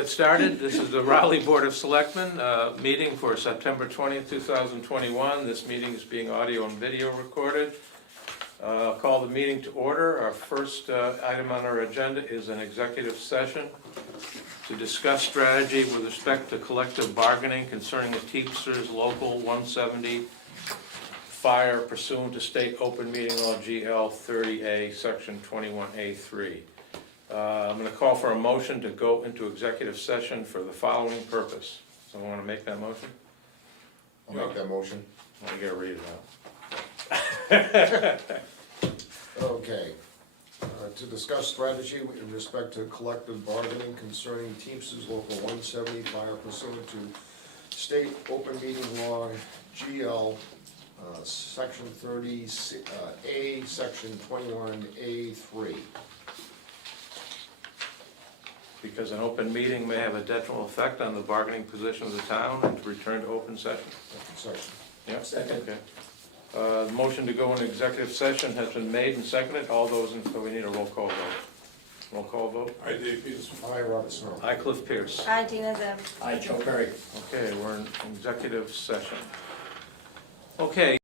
Get started. This is the Rowley Board of Selectmen meeting for September 20th, 2021. This meeting is being audio and video recorded. I'll call the meeting to order. Our first item on our agenda is an executive session to discuss strategy with respect to collective bargaining concerning the Teamsters Local 170 fire pursuant to State Open Meeting Law GL 30A, Section 21A3. I'm going to call for a motion to go into executive session for the following purpose. Someone want to make that motion? I'll make that motion. I gotta read it out. Okay. To discuss strategy in respect to collective bargaining concerning Teamsters Local 170 fire pursuant to State Open Meeting Law GL Section 30A, Section 21A3. Because an open meeting may have a detrimental effect on the bargaining position of the town, and to return to open session. Section. Yep. Second. Okay. The motion to go into executive session has been made and seconded. All those in, so we need a roll call vote. Roll call vote. Aye, Dave Peterson. Aye, Robert Snow. Aye, Cliff Pierce. Hi, Dina Zeb. Aye, Joe Perry. Okay, we're in executive session. Okay.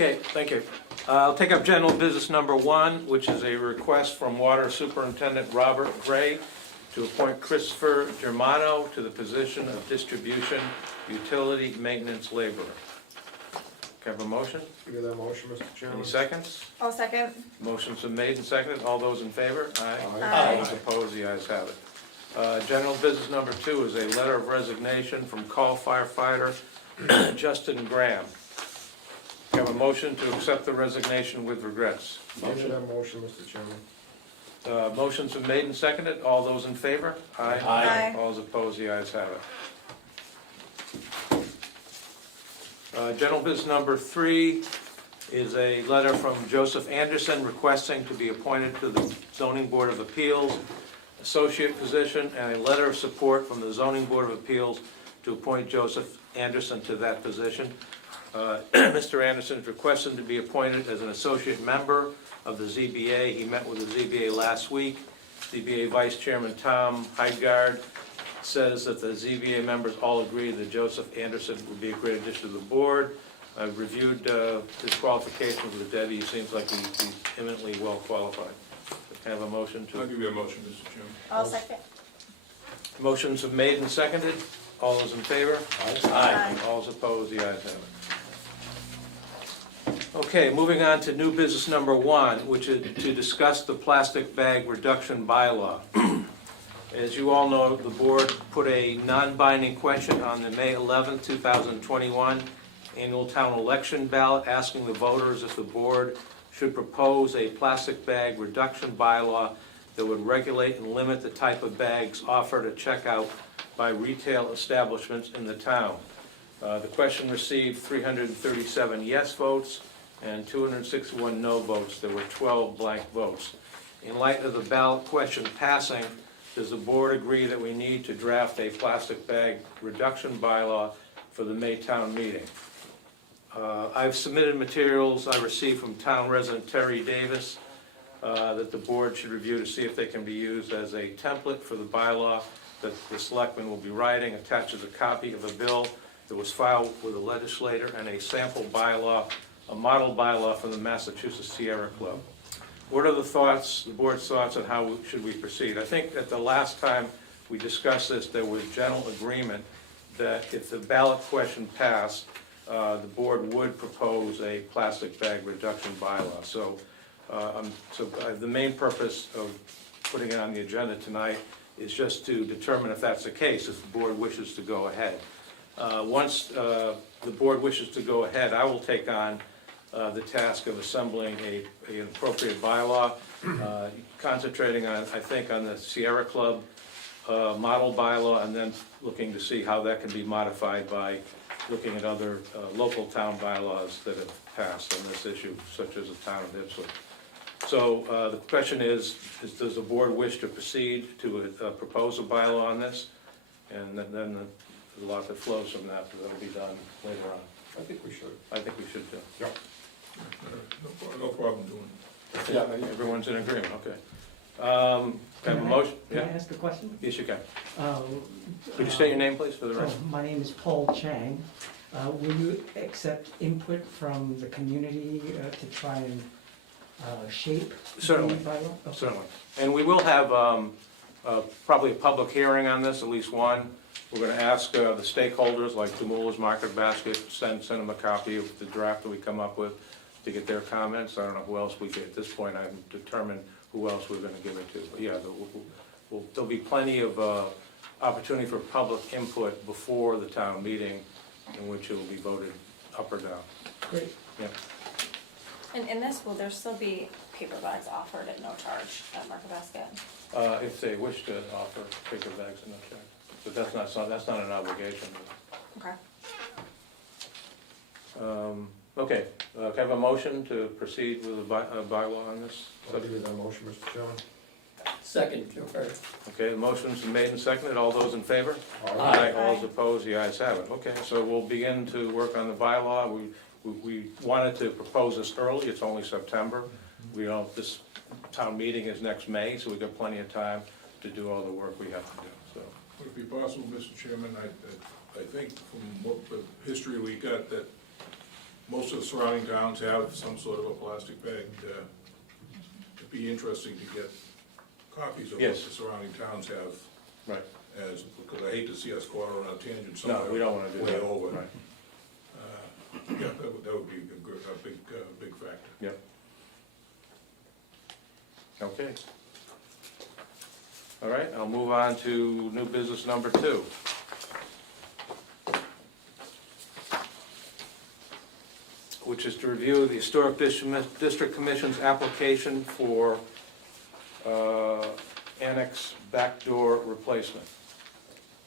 Okay, thank you. I'll take up general business number 1, which is a request from Water Superintendent Robert Gray to appoint Christopher Germano to the position of distribution utility maintenance laborer. Can I have a motion? Give me that motion, Mr. Chairman. Any seconds? I'll second. Motion's been made and seconded. All those in favor? Aye. Aye. All those opposed? The ayes have it. General business number 2 is a letter of resignation from call firefighter Justin Graham. Can I have a motion to accept the resignation with regrets? Give me that motion, Mr. Chairman. Motion's been made and seconded. All those in favor? Aye. Aye. All those opposed? The ayes have it. General business number 3 is a letter from Joseph Anderson requesting to be appointed to the Zoning Board of Appeals associate position, and a letter of support from the Zoning Board of Appeals to appoint Joseph Anderson to that position. Mr. Anderson is requesting to be appointed as an associate member of the ZBA. He met with the ZBA last week. ZBA Vice Chairman Tom Heidgard says that the ZBA members all agree that Joseph Anderson would be a great addition to the board. I've reviewed his qualifications with Debbie. He seems like he's eminently well qualified. Can I have a motion to? I'll give you a motion, Mr. Chairman. I'll second. Motions have made and seconded. All those in favor? Aye. All those opposed? The ayes have it. Okay, moving on to new business number 1, which is to discuss the plastic bag reduction bylaw. As you all know, the board put a non-binding question on the May 11, 2021 annual town election ballot, asking the voters if the board should propose a plastic bag reduction bylaw that would regulate and limit the type of bags offered at checkout by retail establishments in the town. The question received 337 yes votes and 261 no votes. There were 12 blank votes. In light of the ballot question passing, does the board agree that we need to draft a plastic bag reduction bylaw for the May town meeting? I've submitted materials I received from town resident Terry Davis that the board should review to see if they can be used as a template for the bylaw that the selectmen will be writing. Attaches a copy of a bill that was filed with the legislator and a sample bylaw, a model bylaw from the Massachusetts Sierra Club. What are the board's thoughts on how should we proceed? I think at the last time we discussed this, there was general agreement that if the ballot question passed, the board would propose a plastic bag reduction bylaw. So the main purpose of putting it on the agenda tonight is just to determine if that's the case, if the board wishes to go ahead. Once the board wishes to go ahead, I will take on the task of assembling an appropriate bylaw, concentrating on, I think, on the Sierra Club model bylaw, and then looking to see how that can be modified by looking at other local town bylaws that have passed on this issue, such as the town of Ipswich. So the question is does the board wish to proceed to propose a bylaw on this? And then there's a lot that flows from that, but that'll be done later on. I think we should. I think we should too. Yep. No problem doing it. Yeah, everyone's in agreement, okay. Can I have a motion? Can I Yeah, ask a question? yes, you can. Could you state your name, please, for the record? My name is Paul Chang. Will you accept input from the community to try and shape the Certainly. bylaw? Okay. Certainly. And we will have probably a public hearing on this, at least one. We're going to ask the stakeholders, like the Mueller's Market Basket, send them a copy of the draft that we come up with to get their comments. I don't know who else we get. At this point, I haven't determined who else we're going to give it to. But yeah, there'll be plenty of opportunity for public input before the town meeting, in which it will be voted up or down. Great. Yeah. And in this, will there still be paper bags offered at no charge at Market Basket? If they wish to offer paper bags in the check, but that's not an obligation. Okay. Okay, can I have a motion to proceed with a bylaw on this? I'll give you that motion, Mr. Chairman. Second, Joe Perry. Okay, the motion's been made and seconded. All those in favor? Aye. All those opposed? The ayes have it. Okay, so we'll begin to work on the bylaw. We wanted to propose this early. It's only September. This town meeting is next May, so we've got plenty of time to do all the work we have to do, so. Would it be possible, Mr. Chairman, I think from what the history we got, that most of the surrounding towns have some sort of a plastic bag. It'd be interesting to get copies of what Yes. the surrounding towns have. Right. Because I hate to see us go out on a tangent No, somewhere. we don't wanna do way that. over. Right. Yeah, that would be a big factor. Yep. Okay. All right, I'll move on to new business number 2. Which is to review the Historic District Commission's application for annex backdoor replacement.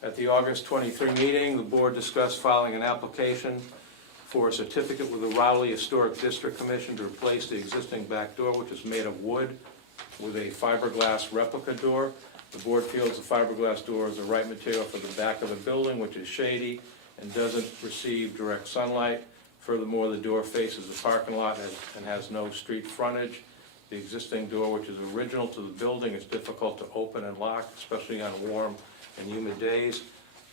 At the August 23 meeting, the board discussed filing an application for a certificate with the Rowley Historic District Commission to replace the existing back door, which is made of wood, with a fiberglass replica door. The board feels the fiberglass door is the right material for the back of the building, which is shady and doesn't receive direct sunlight. Furthermore, the door faces the parking lot and has no street frontage. The existing door, which is original to the building, is difficult to open and lock, especially on warm and humid days.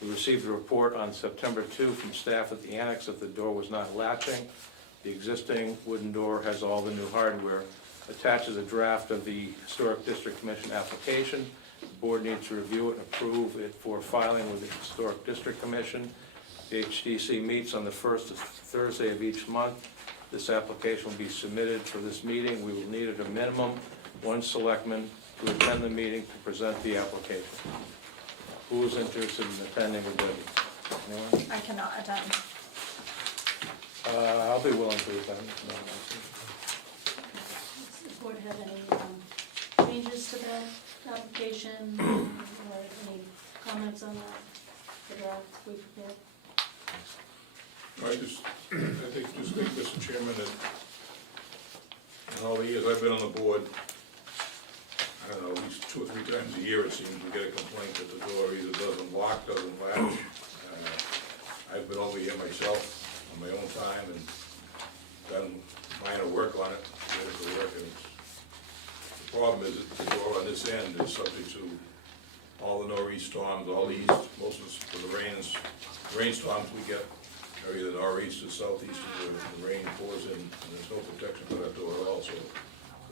We received a report on September 2 from staff at the annex that the door was not latching. The existing wooden door has all the new hardware. Attaches a draft of the Historic District Commission application. The board needs to review it and approve it for filing with the Historic District Commission. The HDC meets on the first Thursday of each month. This application will be submitted for this meeting. We will need at a minimum 1 selectman to attend the meeting to present the application. Who is interested in attending with Debbie? Anyone? I cannot attend. I'll be willing to attend. Does the board have any changes to the application or any comments on the draft we prepared? I think, Mr. Chairman, that in all the years I've been on the board, I don't know, at least 2 or 3 times a year, it seems, we get a complaint that the door either doesn't lock, doesn't latch. I've been over here myself on my own time and done minor work on it, physical work, and the problem is that the door on this end is subject to all the nor'east storms, all the east, most of the rainstorms we get are either nor'east or southeast, and the rain pours in, and there's no protection for that door at all. So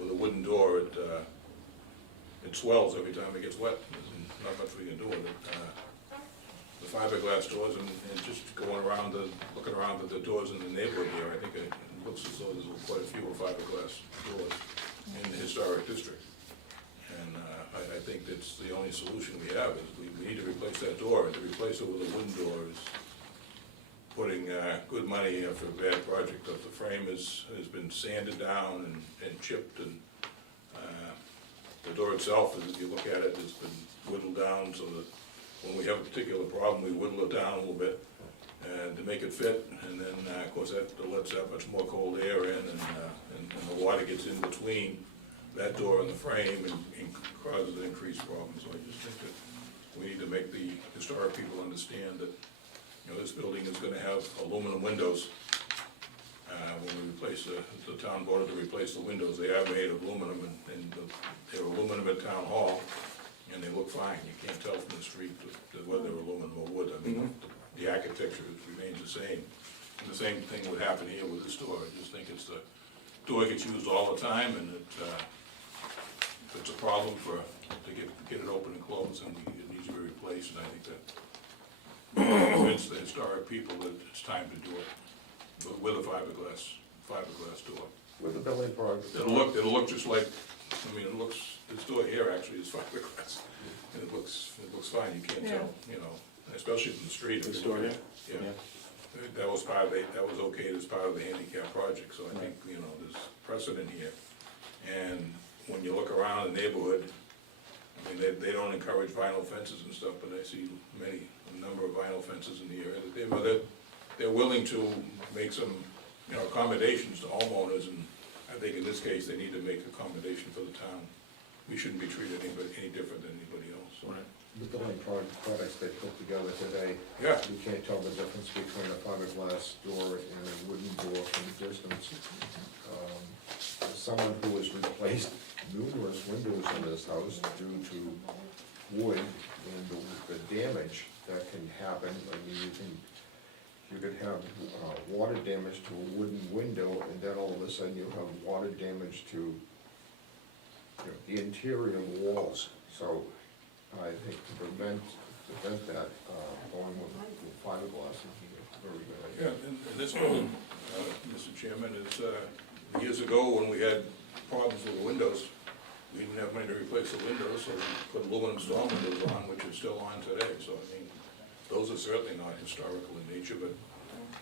with a wooden door, it swells every time it gets wet. There's not much we can do with it. The fiberglass doors, and just going around, looking around at the doors in the neighborhood here, I think it looks as though there's quite a few fiberglass doors in the historic district. And I think that's the only solution we have, is we need to replace that door, and to replace it with a wooden door is putting good money for a bad project. The frame has been sanded down and chipped, and the door itself, if you look at it, has been whittled down so that when we have a particular problem, we whittle it down a little bit and to make it fit, and then of course that lets that much more cold air in, and the water gets in between that door and the frame and causes increased problems. So I just think that we need to make the historic people understand that, you know, this building is gonna have aluminum windows. When we replace the town voted to replace the windows, they are made of aluminum, and they're aluminum at town hall, and they look fine. You can't tell from the street whether they're aluminum or wood. I mean, the architecture remains the same. And the same thing would happen here with this door. I just think it's the door gets used all the time, and if it's a problem to get it open and closed, and it needs to be replaced, and I think that convince the historic people that it's time to do it with a fiberglass door. With the building project. It'll look just like, I mean, this door here actually is fiberglass, and it looks fine, you can't tell, you know, especially from the street. This door here? Yeah. That was okay as part of the handicap project, so I think, you know, there's precedent here. And when you look around the neighborhood, I mean, they don't encourage vinyl fences and stuff, but I see a number of vinyl fences in the area. They're willing to make some, you know, accommodations to homeowners, and I think in this case, they need to make accommodation for the town. We shouldn't be treated any different than anybody else. The building products they put together today, Yeah, you can't tell the difference between a fiberglass door and a wooden door from a distance. As someone who has replaced numerous windows in this house due to wood and the damage that can happen, I mean, you could have water damage to a wooden window, and then all of a sudden you have water damage to, you know, the interior walls. So I think to prevent that, going with fiberglass would be a very good Yeah, idea. and this building, Mr. Chairman, is, years ago when we had problems with the windows, we didn't have money to replace the windows, so we put aluminum storm windows on, which is still on today. So I mean, those are certainly not historical in nature, but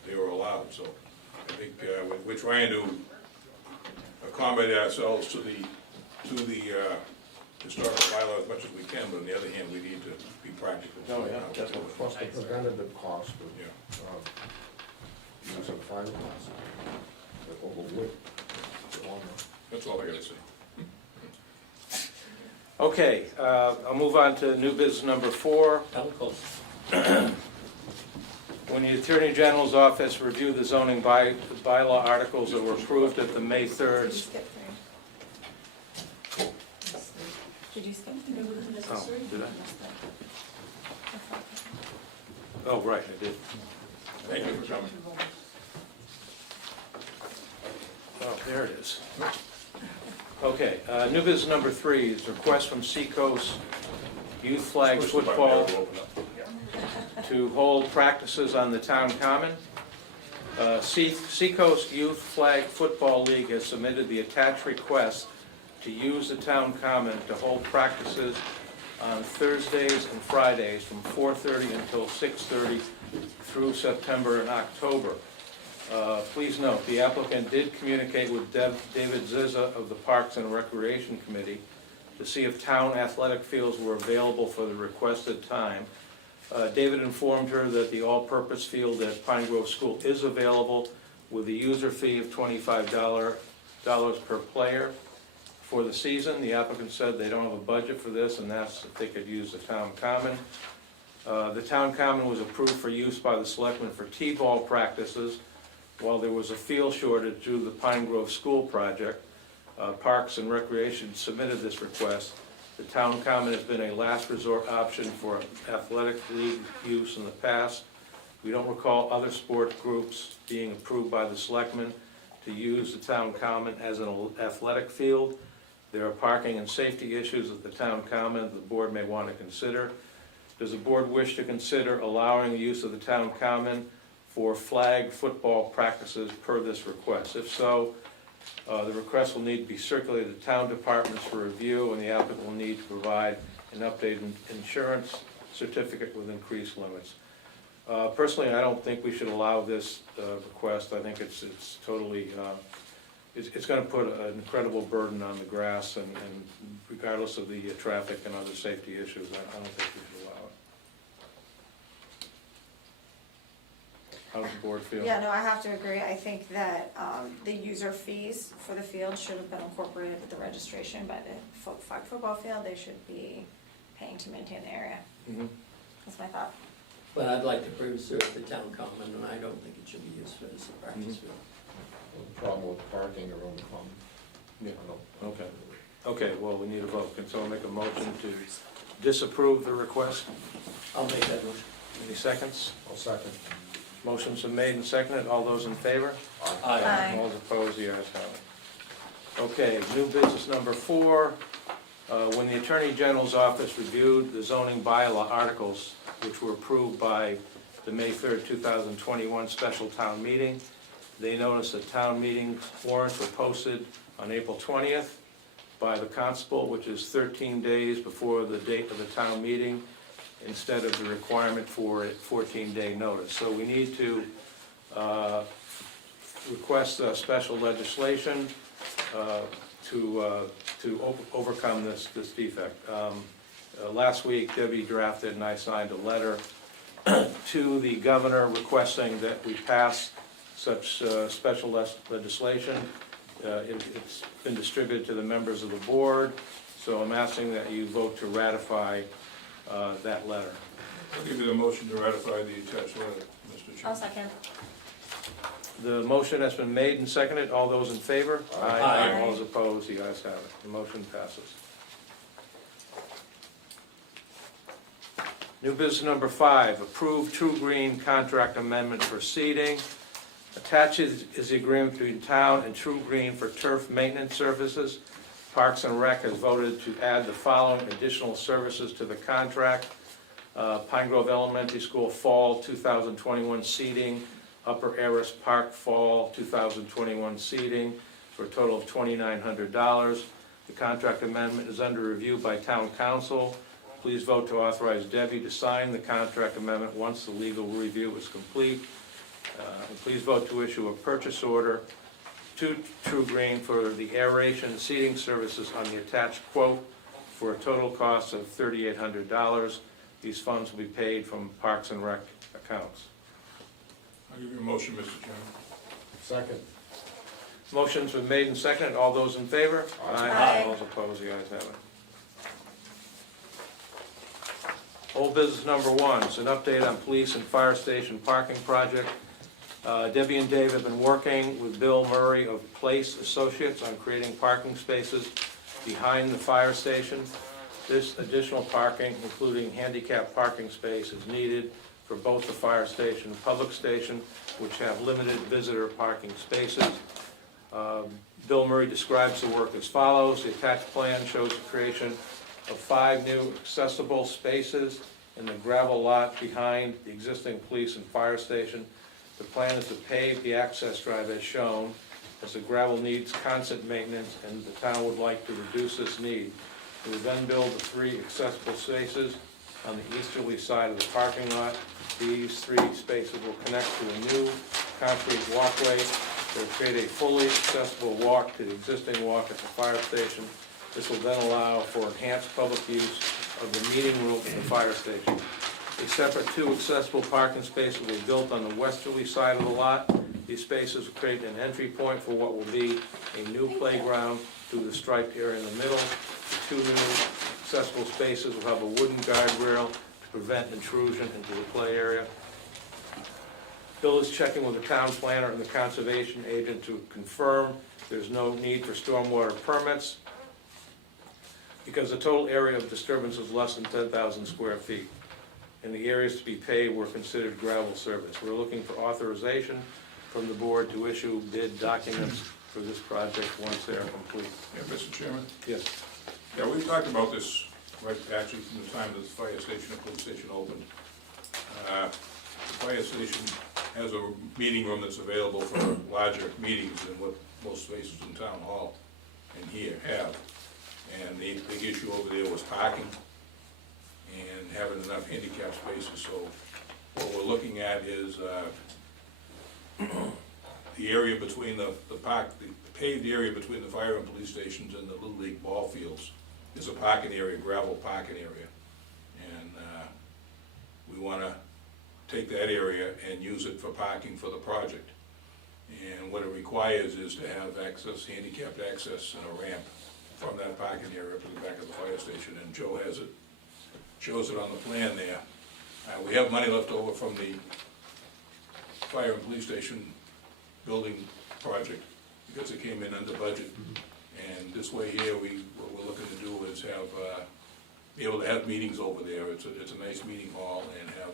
they were allowed. So I think we're trying to accommodate ourselves to the historical bylaw as much as we can, but on the other hand, we need to be practical. Oh, yeah, definitely. Plus the preventative cost of Yeah, using fiberglass over wood. that's all I gotta say. Okay, I'll move on to new business number 4. That was close. When the Attorney General's office reviewed the zoning bylaw articles that were approved at the May 3rd. Skip through. Did you skip through? Oh, did I? Oh, right, I did. Thank you for coming. Oh, there it is. Okay, new business number 3 is request from Seacoast Youth Flag Push the button, Football it'll open up. to hold practices on the town common. Seacoast Youth Flag Football League has submitted the attached request to use the town common to hold practices on Thursdays and Fridays from 4:30 until 6:30 through September and October. Please note, the applicant did communicate with David Zizza of the Parks and Recreation Committee to see if town athletic fields were available for the requested time. David informed her that the all-purpose field at Pine Grove School is available with a user fee of $25 per player for the season. The applicant said they don't have a budget for this, and that's if they could use the town common. The town common was approved for use by the selectmen for T-ball practices while there was a field shortage due to the Pine Grove School project. Parks and Recreation submitted this request. The town common has been a last resort option for athletic league use in the past. We don't recall other sport groups being approved by the selectmen to use the town common as an athletic field. There are parking and safety issues at the town common the board may want to consider. Does the board wish to consider allowing the use of the town common for flag football practices per this request? If so, the request will need to be circulated to town departments for review, and the applicant will need to provide an updated insurance certificate with increased limits. Personally, I don't think we should allow this request. I think it's totally, it's gonna put an incredible burden on the grass, and regardless of the traffic and other safety issues, I don't think we should allow it. How does the board feel? Yeah, no, I have to agree. I think that the user fees for the field should have been incorporated with the registration by the flag football field. They should be paying to maintain the area. Mhm. That's my thought. But I'd like to preserve the town common, and I don't think it should be used for this practice field. The problem with parking around the common. Yeah. I don't- Okay. Okay, well, we need a vote. Can someone make a motion to disapprove the request? I'll make that motion. Any seconds? I'll second. Motion's been made and seconded. All those in favor? Aye. All those opposed, the ayes have it. Okay, new business number 4. When the Attorney General's office reviewed the zoning bylaw articles, which were approved by the May 3rd, 2021 special town meeting, they noticed that town meeting warrants were posted on April 20th by the constable, which is 13 days before the date of the town meeting, instead of the requirement for a 14-day notice. So we need to request special legislation to overcome this defect. Last week, Debbie drafted and I signed a letter to the governor requesting that we pass such special legislation. It's been distributed to the members of the board, so I'm asking that you vote to ratify that letter. I'll give you the motion to ratify the attached letter, Mr. Chairman. I'll second. The motion has been made and seconded. All those in favor? Aye. All those opposed? The ayes have it. The motion passes. New business number 5, approve True Green contract amendment for seeding. Attached is the agreement between town and True Green for turf maintenance services. Parks and Rec has voted to add the following additional services to the contract. Pine Grove Elementary School Fall 2021 seeding, Upper Aris Park Fall 2021 seeding for a total of $2,900. The contract amendment is under review by Town Council. Please vote to authorize Debbie to sign the contract amendment once the legal review is complete. And please vote to issue a purchase order to True Green for the aeration seeding services on the attached quote for a total cost of $3,800. These funds will be paid from Parks and Rec accounts. I'll give you a motion, Mr. Chairman. Second. Motion's been made and seconded. All those in favor? Aye. All those opposed? The ayes have it. Old business number 1 is an update on police and fire station parking project. Debbie and Dave have been working with Bill Murray of Place Associates on creating parking spaces behind the fire station. This additional parking, including handicap parking space, is needed for both the fire station and public station, which have limited visitor parking spaces. Bill Murray describes the work as follows. The attached plan shows the creation of 5 new accessible spaces in the gravel lot behind the existing police and fire station. The plan is to pave the access drive as shown, as the gravel needs constant maintenance and the town would like to reduce this need. We will then build the 3 accessible spaces on the easterly side of the parking lot. These 3 spaces will connect to a new concrete walkway that will create a fully accessible walk to the existing walk at the fire station. This will then allow for enhanced public use of the meeting room at the fire station. A separate 2 accessible parking spaces will be built on the westerly side of the lot. These spaces will create an entry point for what will be a new playground through the striped area in the middle. The 2 new accessible spaces will have a wooden guardrail to prevent intrusion into the play area. Bill is checking with the town planner and the conservation agent to confirm there's no need for stormwater permits because the total area of disturbance is less than 10,000 square feet. And the areas to be paved were considered gravel service. We're looking for authorization from the board to issue bid documents for this project once they are complete. Yeah, Mr. Chairman? Yes. Yeah, we've talked about this, right, actually from the time that the fire station and police station opened. The fire station has a meeting room that's available for larger meetings than what most spaces in town hall and here have. And the big issue over there was parking and having enough handicap spaces. So what we're looking at is the area between the paved area between the fire and police stations and the Little League ball fields is a parking area, gravel parking area. And we want to take that area and use it for parking for the project. And what it requires is to have access, handicapped access and a ramp from that parking area up to the back of the fire station. And Joe has it, shows it on the plan there. We have money left over from the fire and police station building project because it came in under budget. And this way here, what we're looking to do is have, be able to have meetings over there. It's a nice meeting hall and have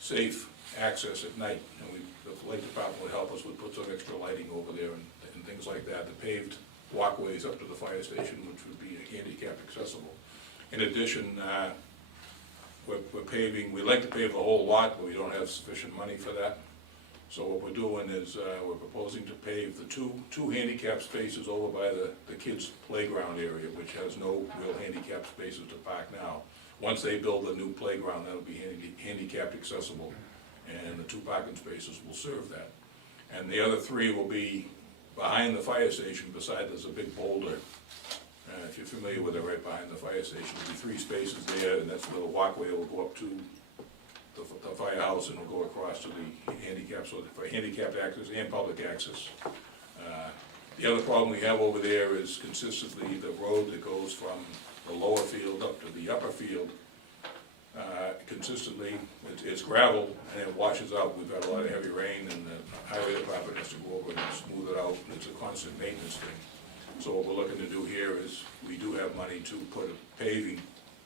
safe access at night. And the light department would help us, would put some extra lighting over there and things like that. The paved walkways up to the fire station, which would be handicap accessible. In addition, we're paving, we'd like to pave the whole lot, but we don't have sufficient money for that. So what we're doing is we're proposing to pave the two handicap spaces over by the kids' playground area, which has no real handicap spaces to park now. Once they build a new playground, that'll be handicapped accessible, and the 2 parking spaces will serve that. And the other 3 will be behind the fire station, beside there's a big boulder. If you're familiar with it, right behind the fire station, there'll be 3 spaces there, and that's where the walkway will go up to the firehouse and will go across to the handicap, so for handicapped access and public access. The other problem we have over there is consistently the road that goes from the lower field up to the upper field. Consistently, it's gravel and it washes out. We've got a lot of heavy rain and the highway department has to go over and smooth it out. It's a constant maintenance thing. So what we're looking to do here is we do have money to put a paving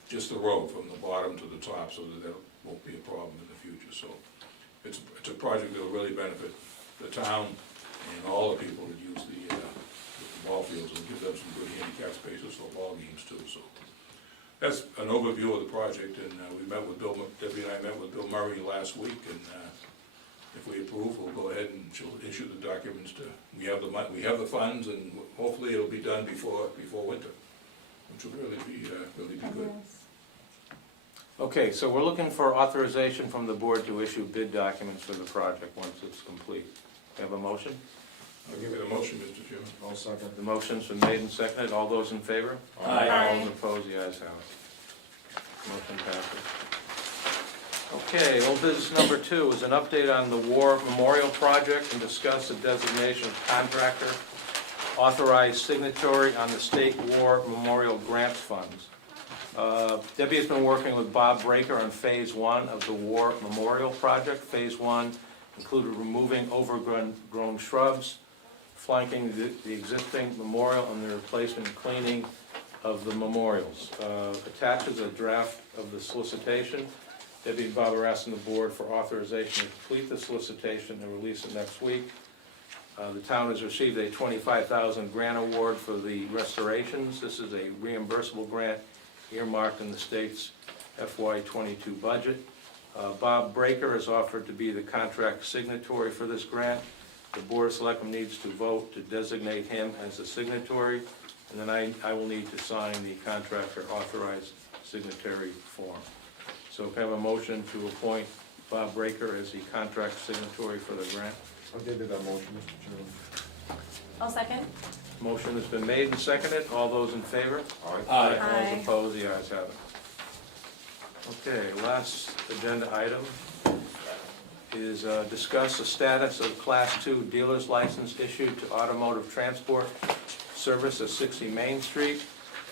just the road from the bottom to the top, so that won't be a problem in the future, so. It's a project that'll really benefit the town and all the people that use the ball fields, and give them some good handicap spaces for ball games too, so. That's an overview of the project, and we met with Debbie and I met with Bill Murray last week, and if we approve, we'll go ahead and she'll issue the documents we have the funds, and hopefully it'll be done before winter, which will really be good. Okay, so we're looking for authorization from the board to issue bid documents for the project once it's complete. Have a motion? I'll give you the motion, Mr. Chairman. I'll second. The motion's been made and seconded. All those in favor? Aye. All those opposed, the ayes have it. Motion passes. Okay, old business number 2 is an update on the War Memorial Project and discuss the designation of contractor, authorized signatory on the State War Memorial Grants Funds. Debbie has been working with Bob Breaker on Phase 1 of the War Memorial Project. Phase 1 included removing overgrown shrubs, flanking the existing memorial, and the replacement and cleaning of the memorials. Attaches a draft of the solicitation. Debbie and Bob are asking the board for authorization to complete the solicitation and release it next week. The town has received a $25,000 grant award for the restorations. This is a reimbursable grant earmarked in the state's FY22 budget. Bob Breaker has offered to be the contract signatory for this grant. The Board of Selectmen needs to vote to designate him as a signatory, and then I will need to sign the contractor authorized signatory form. So can I have a motion to appoint Bob Breaker as the contract signatory for the grant? I'll give you that motion, Mr. Chairman. I'll second. Motion has been made and seconded. All those in favor? Aye. Aye. All those opposed, the ayes have it. Okay, last agenda item is discuss the status of Class 2 dealer's license issued to Automotive Transport Service at 60 Main Street.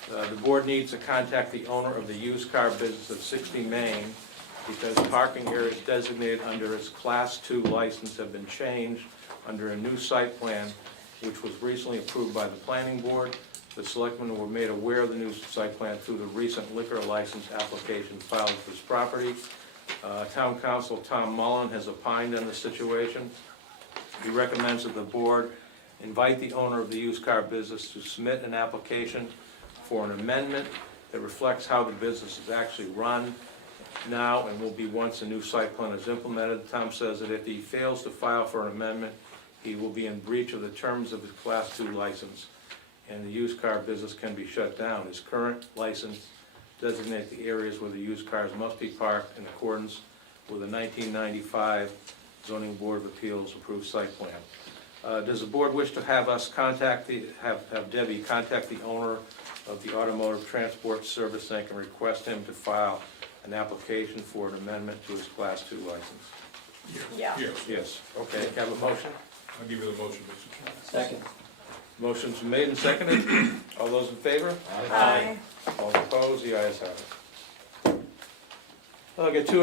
The board needs to contact the owner of the used car business at 60 Main because parking areas designated under its Class 2 license have been changed under a new site plan, which was recently approved by the planning board. The selectmen were made aware of the new site plan through the recent liquor license application filed for this property. Town council Tom Mullen has opined on the situation. He recommends that the board invite the owner of the used car business to submit an application for an amendment that reflects how the business is actually run now and will be once the new site plan is implemented. Tom says that if he fails to file for an amendment, he will be in breach of the terms of his Class 2 license, and the used car business can be shut down. His current license designates the areas where the used cars must be parked in accordance with the 1995 Zoning Board of Appeals approved site plan. Does the board wish to have us contact have Debbie contact the owner of the Automotive Transport Service Inc. and request him to file an application for an amendment to his Class 2 license? Yeah. Yes, Yes. Okay, can I have a motion? I'll give you the motion, Mr. Chairman. Second. Motion's been made and seconded. All those in favor? Aye. All opposed? The ayes have it. I'll get two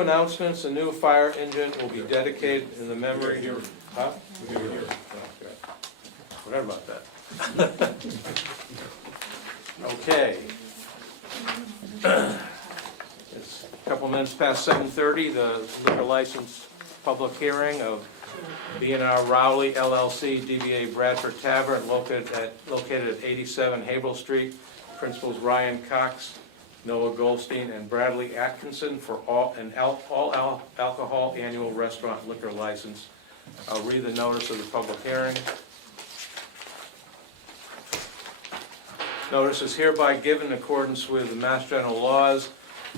announcements. A new fire engine will be dedicated in the memory. Here. Huh? Here. Oh, good. Forgot about that. Okay. It's a couple minutes past 7:30, the liquor license public hearing of B&R Rowley LLC, DBA Bradford Tavern, located at 87 Haverhill Street. Principals Ryan Cox, Noah Goldstein, and Bradley Atkinson for all alcohol annual restaurant liquor license. I'll read the notice of the public hearing. Notice is hereby given in accordance with the Mass General laws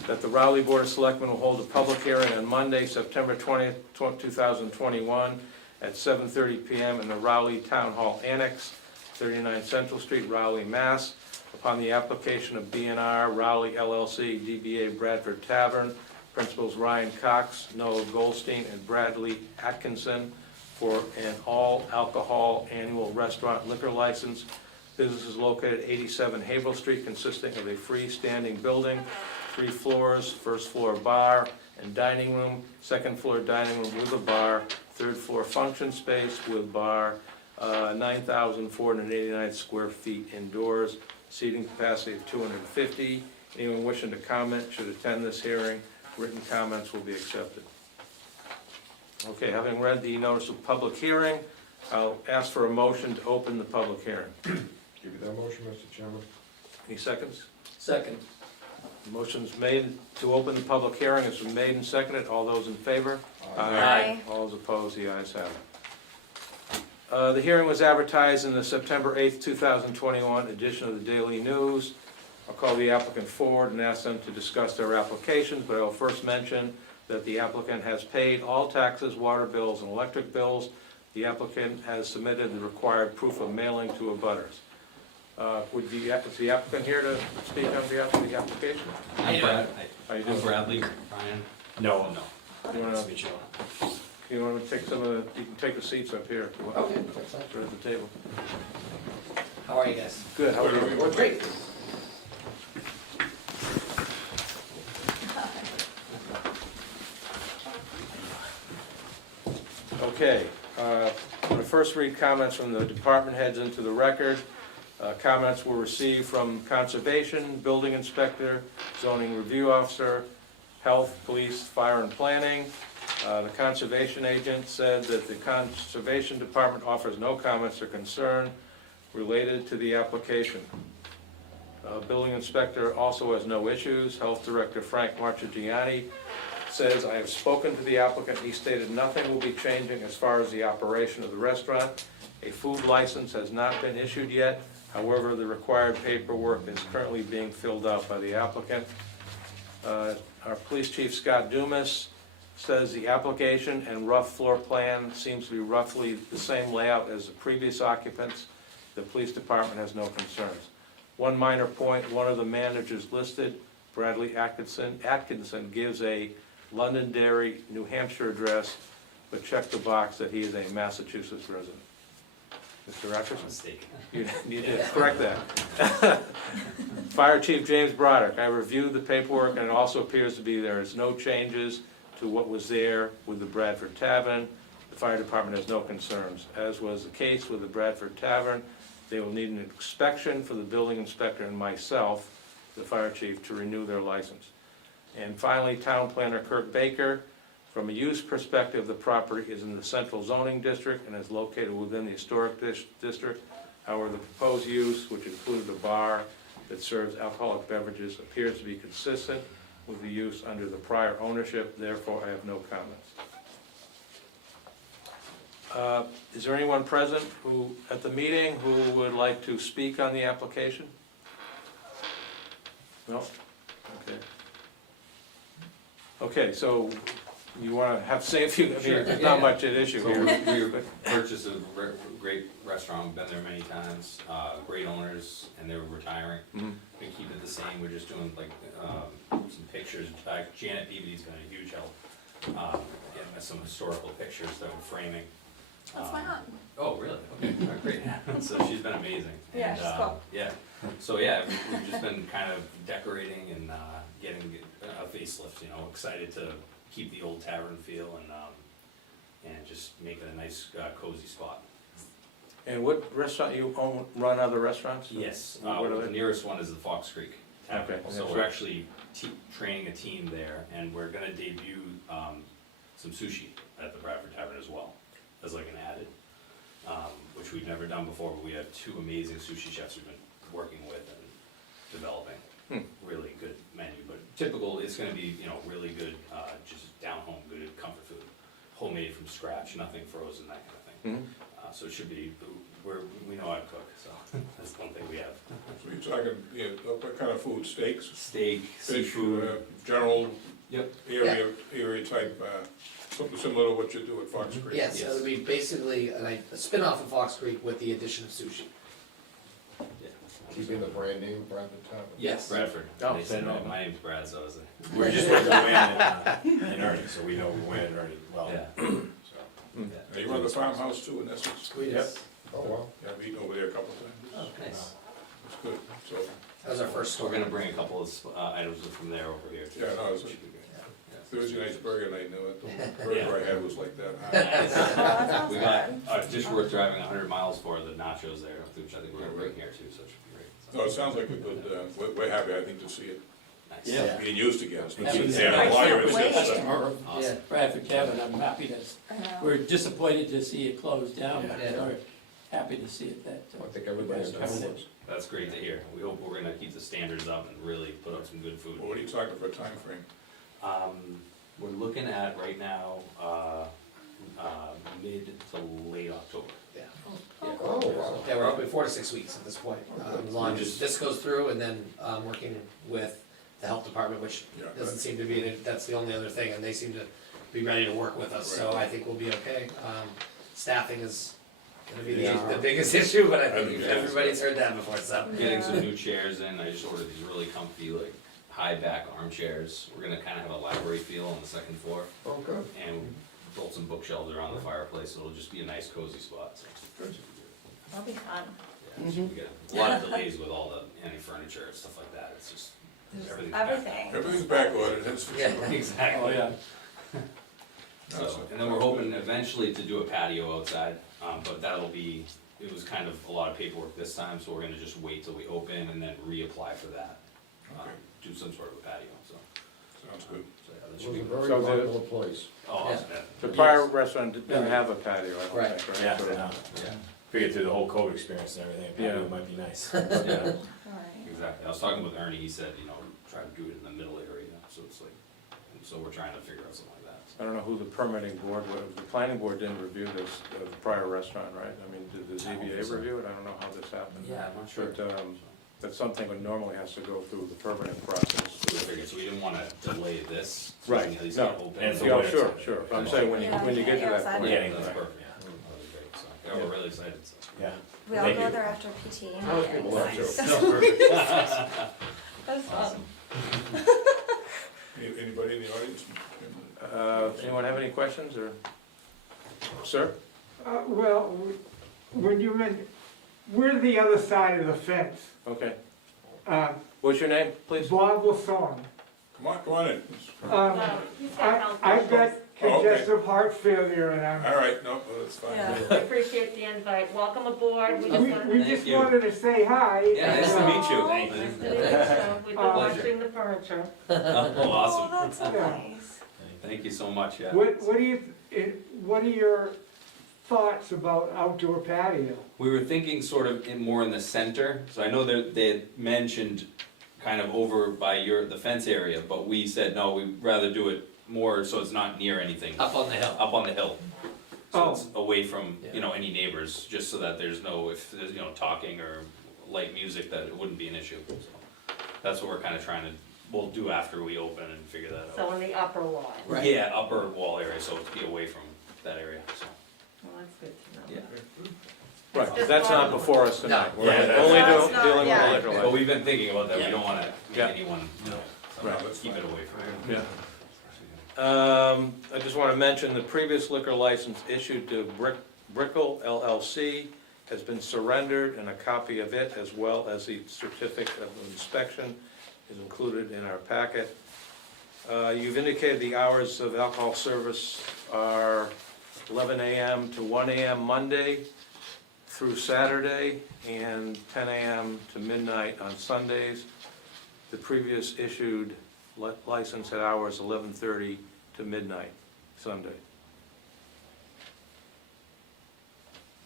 that the Rowley Board of Selectmen will hold a public hearing on Monday, September 20th, 2021 at 7:30 p.m. in the Rowley Town Hall Annex, 39 Central Street, Rowley, Mass. Upon the application of B&R Rowley LLC, DBA Bradford Tavern, Principals Ryan Cox, Noah Goldstein, and Bradley Atkinson for an all-alcohol annual restaurant liquor license. Business is located at 87 Haverhill Street, consisting of a freestanding building, 3 floors, first floor bar and dining room, second floor dining room with a bar, third floor function space with bar, 9,489 square feet indoors, seating capacity of 250, Anyone wishing to comment should attend this hearing. Written comments will be accepted. Okay, having read the notice of public hearing, I'll ask for a motion to open the public hearing. Give you that motion, Mr. Chairman? Any seconds? Second. Motion's made to open the public hearing. It's been made and seconded. All those in favor? Aye. All those opposed, the ayes have it. The hearing was advertised in the September 8th, 2021 edition of the Daily News. I'll call the applicant forward and ask them to discuss their applications, but I'll first mention that the applicant has paid all taxes, water bills, and electric bills. The applicant has submitted the required proof of mailing to abutters. Is the applicant here to speak on behalf of the application? I'm Brad. How you I'm doing? Bradley. Brian. No. You wanna- Nice to meet you. You want to take you can take the seats up here. if you want. Okay, that's fine. Right at the table. How are you guys? Good, how are you? We're great. Okay, I'm going to first read comments from the department heads into the record. Comments were received from Conservation, Building Inspector, Zoning Review Officer, Health, Police, Fire and Planning. The Conservation agent said that the Conservation Department offers no comments or concern related to the application. Building Inspector also has no issues. Health Director Frank Marchigiani says, "I have spoken to the applicant. He stated nothing will be changing as far as the operation of the restaurant. A food license has not been issued yet. However, the required paperwork is currently being filled out by the applicant." Our Police Chief Scott Dumas says the application and rough floor plan seems to be roughly the same layout as the previous occupants. The police department has no concerns. One minor point, one of the managers listed, Bradley Atkinson, gives a Londonderry, New Hampshire address, but check the box that he is a Massachusetts resident. Mr. Atkinson? Mistake. You need to correct that. Fire Chief James Broderick, I reviewed the paperwork and it also appears to be there is no changes to what was there with the Bradford Tavern. The fire department has no concerns. As was the case with the Bradford Tavern, they will need an inspection for the building inspector and myself, the fire chief, to renew their license. And finally, Town Planner Kirk Baker, from a use perspective, the property is in the central zoning district and is located within the historic district. However, the proposed use, which included a bar that serves alcoholic beverages, appears to be consistent with the use under the prior ownership. Therefore, I have no comments. Is there anyone present at the meeting who would like to speak on the application? No? Okay. Okay, so you want to say a few, I mean, Sure, there's yeah, not yeah. much at issue So here. we purchased a great restaurant, been there many times, great owners, and they were retiring. Mhm. We keep it the same, we're just doing like, some pictures. In fact, Janet Beebe's been a huge help, getting us some historical pictures that we're framing. That's my aunt. Oh, really? Okay, all right, great. So she's been amazing. Yeah, And, she's cool. Yeah, so yeah, we've just been kind of decorating and, getting a facelift, you know, excited to keep the old tavern feel and just make it a nice cozy spot. And what restaurant, you run other restaurants? Yes, What are the they? nearest one is the Fox Creek Tavern. Okay, So that's we're right. actually training a team there, and we're gonna debut some sushi at the Bradford Tavern as well, as like an added, which we've never done before, but we have two amazing sushi chefs we've been working with and developing. Really good menu, but typical, it's gonna be, you know, really good, just down-home, good comfort food, homemade from scratch, nothing frozen, that kind of thing. Mhm. So it should be, we know how to cook, so that's one thing we have. So you're talking, yeah, what kind of food, steaks, Steak, fish, seafood. general Yep. area type, something similar to what you do at Fox Creek? Yes, Yes. it would be basically a spin-off of Fox Creek with the addition of sushi. Keeping the brand name Bradford Tavern. Yes. Bradford. Oh, They said, then- my name's Brad, so I was We just want to win and earn it, so we know we win and earn it well. yeah. So, And you run the farmhouse too, in essence? Yes. Oh, well. Yeah, I've eaten over there a couple of times. Oh, nice. It's good, so, That was our first So we're store. gonna bring a couple of items from there over here too. Yeah, no, it's- Should be good. Thursday night's burger night, no, the Yeah. burger I had was like that. That sounds We got, good. just worth driving 100 miles for the nachos there, which I think we're gonna bring here too, so it should be great. So- No, it sounds like a good, we're happy, I think, to see it. Nice. Yeah. Getting used to gas. Yeah. Yeah, I wire can't is wait. just- Or, yeah, Awesome. Bradford Tavern, I'm happy to, I know. we're disappointed to see it close down, but Yeah. we're happy to see it that. I think everybody's done it. That's great to hear. We hope we're gonna keep the standards up and really put up some good food. Well, what are you talking for a time frame? We're looking at right now, mid to late October. Yeah. Oh, wow. Yeah, we're hoping 4 to 6 weeks at this point. As long as this goes through and then working with the health department, which Yeah, doesn't seem to be, that's the only other thing, and they seem to be ready to work with us, so I think we'll be okay. Staffing is gonna be the biggest issue, but I think everybody's heard that before, so. Getting some new chairs in. I just ordered these really comfy, like, high back armchairs. We're gonna kinda have a library feel on the second floor. Oh, good. And built some bookshelves around the fireplace, so it'll just be a nice cozy spot, so. Good. That'll be fun. Yeah, so we get a lot of delays with all the furniture and stuff like that. It's just, everything's back. Everything. Everything's back ordered, that's for sure. Exactly. Oh, yeah. So, and then we're hoping eventually to do a patio outside, but that'll be, it was kind of a lot of paperwork this time, so we're gonna just wait till we open and then reapply for that. Okay. Do some sort of a patio, so. Sounds good. So, yeah, that It should was be. a very So the- popular place. Oh, awesome, yeah. The prior restaurant didn't have a patio, I Right. don't think, Yeah, right? So- no, Yeah, figured through the whole COVID experience and everything, Yeah. patio might be nice. yeah, Alright. exactly. I was talking with Ernie, he said, you know, try to do it in the middle area, so it's like, and so we're trying to figure out something like that. I don't know who the permitting board was, the planning board didn't review this, the prior restaurant, right? I mean, did the I don't think ZBA so. review it? I don't know how this happened. Yeah, I'm not sure. But, that's something that normally has to go through the permitting process. So we figured, so we didn't wanna delay this. so we Right, can at least no. get it open. And it's a Yeah, winter sure, time. sure, I'm saying when you get to that point. Yeah, Yeah, that's right. perfect. That was great, so, yeah, we're really excited, so. Yeah. We all Thank go you. there after PTA Most people love meetings. to. No, perfect. That's fun. Anybody in the audience? Anyone have any questions, or? Sir? Well, when you meant, we're the other side of the fence. Okay. Uh, What's your name, please? Bob Lasson. Come on in. I've got congestive heart failure and All right, no, that's fine. Yeah. We appreciate the invite. Welcome aboard. We just wanted we Thank just you. wanted to say hi. Yeah, nice to meet you. Nice to meet you. We've been watching the furniture. Oh, Oh, awesome. that's so nice. Thank you so much, yeah. What are your thoughts about outdoor patio? We were thinking sort of more in the center, so I know that they had mentioned kind of over by the fence area, but we said, no, we'd rather do it more so it's not near anything. Up on the hill. Up on the hill. So Oh. it's away from, any neighbors, just so that there's no, if there's, talking or light music, that it wouldn't be an issue. So that's what we're kind of trying to, we'll do after we open and figure that out. So in the upper wall. Right. Yeah, upper wall area, so to be away from that area, so, Well, that's good to know. yeah. Right, that's not before us tonight. We're Yeah, only that's not- dealing with yeah. the liquor But license. we've been thinking about that, we Yeah. don't wanna make Yeah. anyone, so Right. let's keep it away from it. Yeah. I just want to mention the previous liquor license issued to Brickell LLC has been surrendered, and a copy of it, as well as the certificate of inspection, is included in our packet. You've indicated the hours of alcohol service are 11 a.m. to 1 a.m. Monday through Saturday, and 10 a.m. to midnight on Sundays. The previous issued license had hours 11:30 to midnight, Sunday.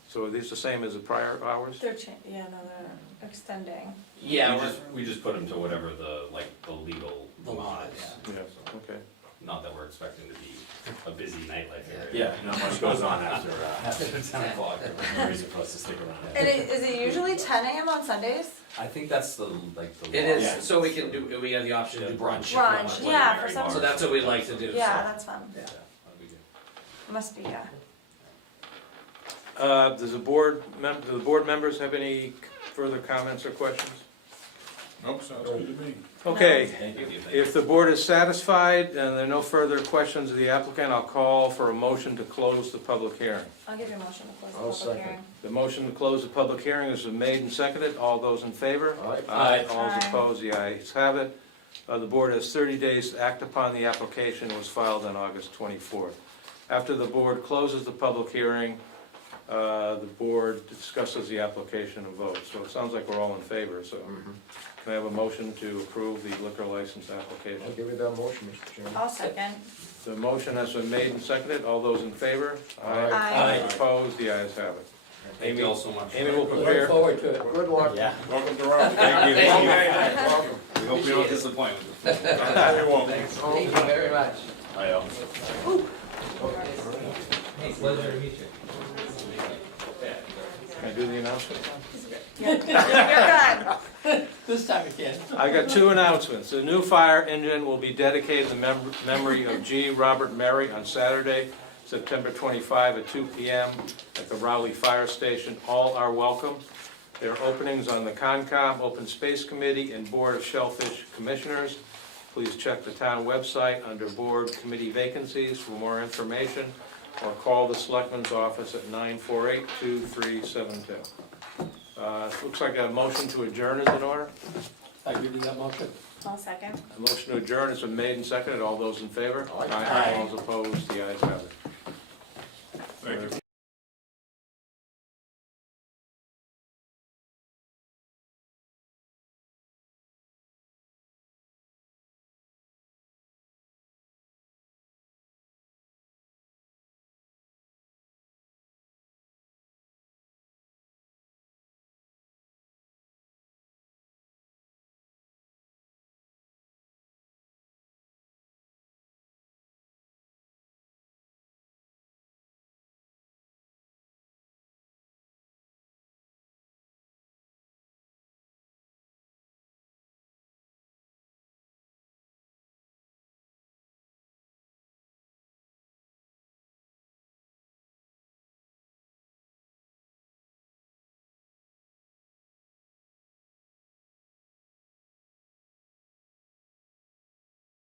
So are these the same as the prior hours? They're they're extending. Yeah, We just put them to whatever the legal The law, is. Yeah, okay. Not that we're expecting to be a busy nightlife area. Yeah, not much goes on after, After 10 o'clock. no reason for us to stick around. And is it usually 10 a.m. on Sundays? I think that's the law. it is, Yeah. so we have the option to do brunch. if we Brunch, want. yeah, for some. So that's what we'd like to do, so. Yeah, that's fun. Yeah. That'd be good. Must be, yeah. Do the board members have any further comments or questions? Nope, sounds good to me. Okay, Thank you. if the board is satisfied and there are no further questions of the applicant, I'll call for a motion to close the public hearing. I'll give you a motion to close the I'll public second. hearing. The motion to close the public hearing has been made and seconded. All those in favor? Aye. Aye. All those Aye. opposed, the ayes have it. The board has 30 days to act upon the application. It was filed on August 24th. After the board closes the public hearing, the board discusses the application and votes. So it sounds like we're all in favor, so can I have a motion to approve the liquor license I'll application? give you that motion, Mr. Chairman. I'll second. The motion has been made and seconded. All those in favor? Aye. Opposed? The ayes have it. Thank you all so much. Amy will Look prepare. forward to it. Good luck. Yeah. Welcome to Rowley. Thank you. Thank you very much. Welcome. We hope we don't disappoint with you. You're welcome. Thank you very much. Bye, y'all. Hey, pleasure to meet you. Can I do the announcement? You're good. This time again. I got two announcements. The new fire engine will be dedicated in memory of G. Robert Mary on Saturday, September 25 at 2 p.m. at the Rowley Fire Station. All are welcome. There are openings on the Concom, Open Space Committee, and Board of Shellfish Commissioners. Please check the town website under Board Committee vacancies for more information, or call the Selectmen's office at 948-2372. Looks like a motion to adjourn is in order. I give you that motion. I'll second. A motion to adjourn has been made and seconded. All those in favor? Aye. All those opposed? The ayes have it. Thank you.